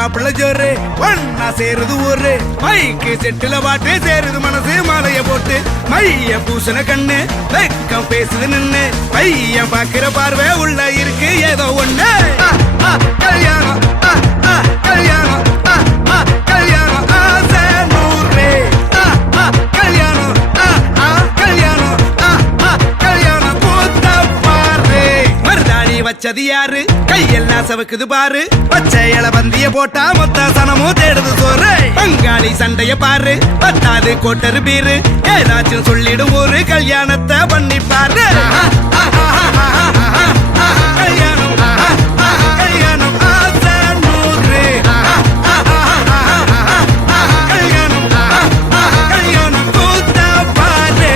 மாப்பிள்ள ஜோரு ஒன்னா சேருது ஊரு மைக்கு செட்டுல பாட்டு சேருது மனசு மாலைய போட்டு மைய பூசண கண்ணு வெக்கம் பேசுது நின்னு பையன் பாக்குற பார்வை உள்ள இருக்கு ஏதோ ஒண்ணு கல்யாணம் கல்யாணம் கல்யாணம் ஆசை நூறு கல்யாணம் கல்யாணம் கல்யாணம் கூத்த பாரு மருதாணி வச்சது யாரு கையெல்லாம் சவுக்குது பாரு பச்சை இல பந்திய போட்டா மொத்த சனமும் தேடுது சோறு பங்காளி சண்டைய பாரு பத்தாது கோட்டரு பீரு ஏதாச்சும் சொல்லிடும் ஒரு கல்யாணத்தை பண்ணி பாரு கல்யாணம் கல்யாணம் ஆசை நூறு கல்யாணம் கல்யாணம் கூத்த பாரு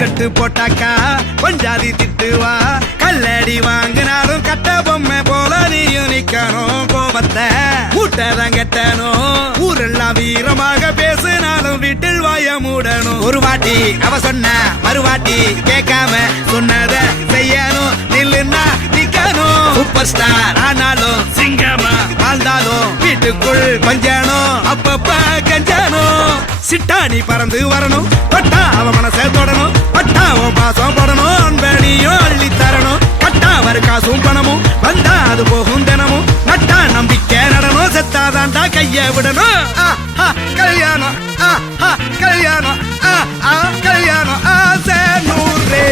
கட்டு போட்டாக்கா பஞ்சாதி திட்டுவா கல்லடி வாங்கினாலும் கட்ட பொம்மை போல நீயும் நிக்கணும் கோபத்தை மூட்டதான் கட்டணும் ஊரெல்லாம் வீரமாக பேசினாலும் வீட்டில் வாய மூடணும் ஒரு வாட்டி அவ சொன்ன மறுவாட்டி கேட்காம சொன்னத செய்யணும் நில்லுன்னா நிக்கணும் சூப்பர் ஸ்டார் ஆனாலும் சிங்கமா வாழ்ந்தாலும் வீட்டுக்குள் பஞ்சணும் அப்பப்ப கஞ்சணும் சிட்டாணி பறந்து வரணும் பட்டா அவ மனசை தொடணும் பட்டா உன் பாசம் படணும் அன்பனியும் அள்ளி தரணும் பட்டா வரு காசும் பணமும் வந்தா அது போகும் தினமும் நட்டா நம்பிக்கை நடணும் செத்தாதாண்டா கைய விடணும் கல்யாணம் கல்யாணம் கல்யாணம் ஆசை நூறு